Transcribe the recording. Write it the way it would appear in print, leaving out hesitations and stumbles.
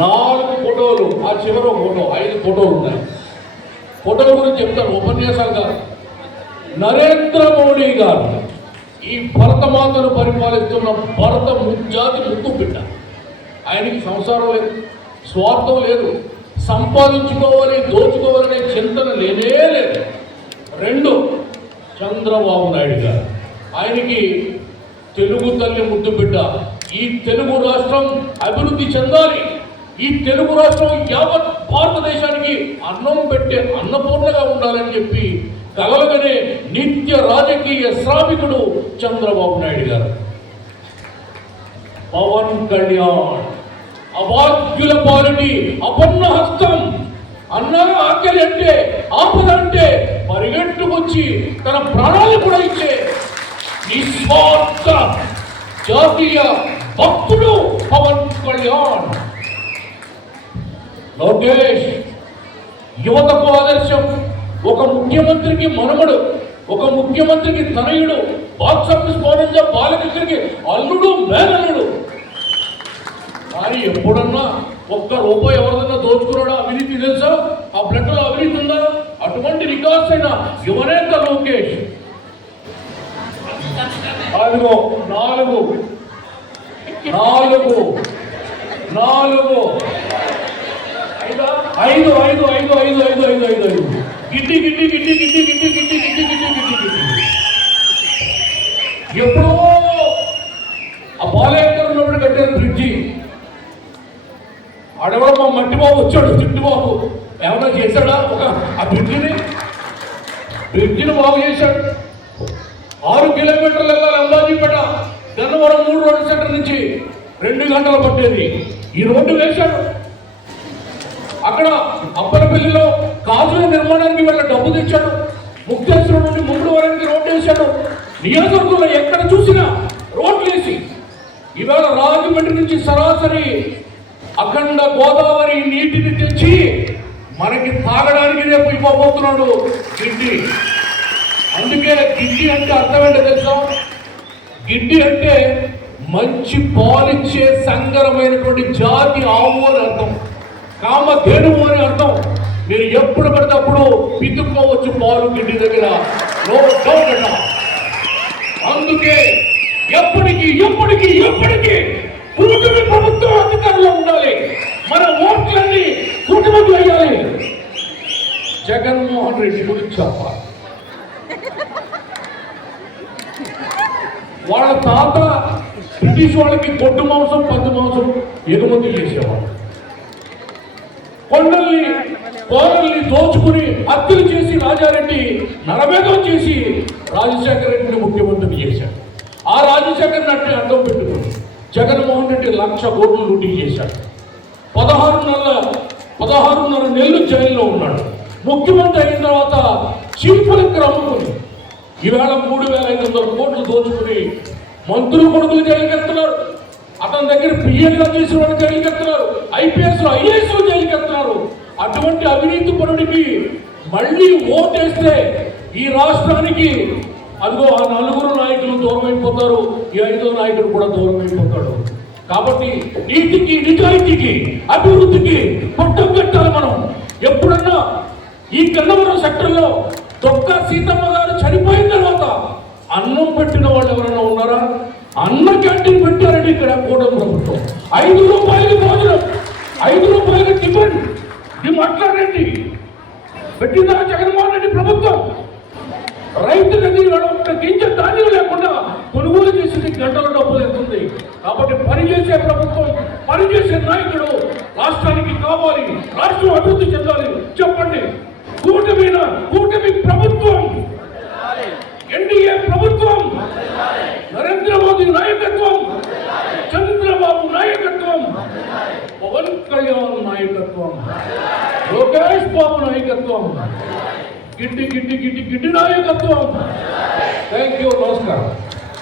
4 ఫోటోలు, ఆ చివరి ఫోటో, 5 ఫోటోలు ఉన్నాయి. ఫోటోల గురించి చెప్తాను, ఉపన్యాసాలు కాదు. నరేంద్ర మోడీ గారు ఈ భరతమాతను పరిపాలిస్తున్న భరత జాతి ముద్దు బిడ్డ. ఆయనకి సంసారం లేదు, స్వార్థం లేదు, సంపాదించుకోవాలి, దోచుకోవాలనే చింతన లేనే లేదు. 2 చంద్రబాబు నాయుడు గారు, ఆయనకి తెలుగు తల్లి ముద్దు బిడ్డ. ఈ తెలుగు రాష్ట్రం అభివృద్ధి చెందాలి, ఈ తెలుగు రాష్ట్రం యావత్ భారతదేశానికి అన్నం పెట్టే అన్నపూర్ణగా ఉండాలని చెప్పి కలలుగనే నిత్య రాజకీయ శ్రామికుడు చంద్రబాబు నాయుడు గారు. పవన్ కళ్యాణ్ అభాగ్యుల పాలిటి అపన్న హస్తం. అన్న ఆకలి అంటే, ఆపద అంటే పరిగెట్టుకొచ్చి తన ప్రాణాలు కూడా ఇచ్చే నిస్వార్థ జాతీయ భక్తుడు పవన్ కళ్యాణ్. లోకేష్ యువతకు ఆదర్శం. ఒక ముఖ్యమంత్రికి మనమడు, ఒక ముఖ్యమంత్రికి తనయుడు, బాక్స్ ఆఫీస్ పౌరంగా బాలకృష్ణకి అల్లుడు, మేనల్లుడు. కానీ ఎప్పుడన్నా ఒక్క రూపాయి ఎవరిదన్నా దోచుకున్నాడా? అవినీతి తెలుసా? ఆ బ్లడ్లో అవినీతి ఉందా? అటువంటి రికార్డ్స్ అయిన యువనేత లోకేష్. అదిగో 4 గిడ్డి గిడ్డి గిడ్డి గిడ్డి గిడ్డి గిడ్డి గిడ్డి గిడ్డి గిడ్డి గిడ్డి. ఎప్పుడో ఆ బాలయ్య ఉన్నప్పుడు కట్టారు బ్రిడ్జి. ఆడెవడో మా మట్టి బాబు వచ్చాడు, చిట్టుబాబు ఏమన్నా చేశాడా? ఆ బ్రిడ్జిని బాగు చేశాడు. 6 కిలోమీటర్లు వెళ్ళాలి అంబాజీపేట, గన్నవరం 3 రోడ్డు సెంటర్ నుంచి 2 గంటలు పట్టేది. ఈ రోడ్డు వేశాడు. అక్కడ అప్పలపల్లిలో కాజుల నిర్మాణానికి వెళ్ళ డబ్బు తెచ్చాడు. ముక్తేశ్వరం నుండి ముందు వరకు రోడ్డు వేశాడు. నియోజకవర్గంలో ఎక్కడ చూసినా రోడ్లు వేసి ఇవాళ రాజమండ్రి నుంచి సరాసరి అఖండ గోదావరి నీటిని తెచ్చి మనకి తాగడానికి రేపు ఇవ్వబోతున్నాడు గిడ్డి. అందుకే గిడ్డి అంటే అర్థం ఏంటో తెలుసా? గిడ్డి అంటే మంచి పాలిచ్చే సంగరమైనటువంటి జాతి ఆవు అని అర్థం, కామధేనువు అని అర్థం. మీరు ఎప్పుడు పడితే అప్పుడు పితుక్కోవచ్చు పాలు గిడ్డి దగ్గర, నో డౌట్ అట. అందుకే ఎప్పటికీ ఎప్పటికీ ఎప్పటికీ కూటమి ప్రభుత్వం అధికారంలో ఉండాలి. మన ఓట్లన్నీ కూటమికి వేయాలి. జగన్మోహన్ రెడ్డి గురించి చెప్పాలి. వాళ్ళ తాత బ్రిటిష్ వాళ్ళకి గొడ్డు మాంసం, పంది మాంసం ఎగుమతి చేసేవాడు. కొండల్ని కోరల్ని దోచుకుని హత్యలు చేసి రాజారెడ్డి నరమేధం చేసి రాజశేఖర రెడ్డిని ముఖ్యమంత్రి చేశాడు. ఆ రాజశేఖర్ రెడ్డి అడ్డం పెట్టుకుని జగన్మోహన్ రెడ్డి 1,00,000 కోట్లు లూటీ చేశాడు. 16.5 నెలలు జైల్లో ఉన్నాడు. ముఖ్యమంత్రి అయిన తర్వాత చీపులకి అమ్ముకుని ఈవేళ 3,500 కోట్లు దోచుకుని మంత్రులు కొడుకులు జైలుకి ఎత్తున్నారు. అతని దగ్గర పిఎల్గా చేసిన వాళ్ళు జైలుకి ఎత్తున్నారు. ఐపీఎస్లు, ఐఏఎస్లు జైలుకి ఎత్తున్నారు. అటువంటి అవినీతి పరుడికి మళ్ళీ ఓటేస్తే ఈ రాష్ట్రానికి అదిగో ఆ 4 నాయకులు దూరం అయిపోతారు, ఈ 5వ నాయకుడు కూడా దూరం అయిపోతాడు. కాబట్టి నీతికి, నిజాయితీకి, అభివృద్ధికి పట్టం కట్టాలి మనం. ఎప్పుడన్నా ఈ గన్నవరం సెక్టర్లో దొక్క సీతమ్మ గారు చనిపోయిన తర్వాత అన్నం పెట్టిన వాళ్ళు ఎవరైనా ఉన్నారా? అన్న క్యాంటీన్ పెట్టారండి ఇక్కడ కూటమి ప్రభుత్వం. 5 రూపాయలకి భోజనం, 5 రూపాయలకి టిఫిన్. ఇది మాట్లాడండి, పెట్టిందా జగన్మోహన్ రెడ్డి ప్రభుత్వం? రైతు దగ్గర ఒక్క గింజ ధాన్యం లేకుండా కొనుగోలు చేసేది గంటల డబ్బులు వెళ్తుంది. కాబట్టి పనిచేసే ప్రభుత్వం, పనిచేసే నాయకుడు రాష్ట్రానికి కావాలి. రాష్ట్రం అభివృద్ధి చెందాలి. చెప్పండి, కూటమి ప్రభుత్వం, ఎన్డీఏ ప్రభుత్వం, నరేంద్ర మోదీ నాయకత్వం, చంద్రబాబు నాయకత్వం, పవన్ కళ్యాణ్ నాయకత్వం, లోకేష్ బాబు నాయకత్వం, గిడ్డి నాయకత్వం. థ్యాంక్ యూ, నమస్కారం.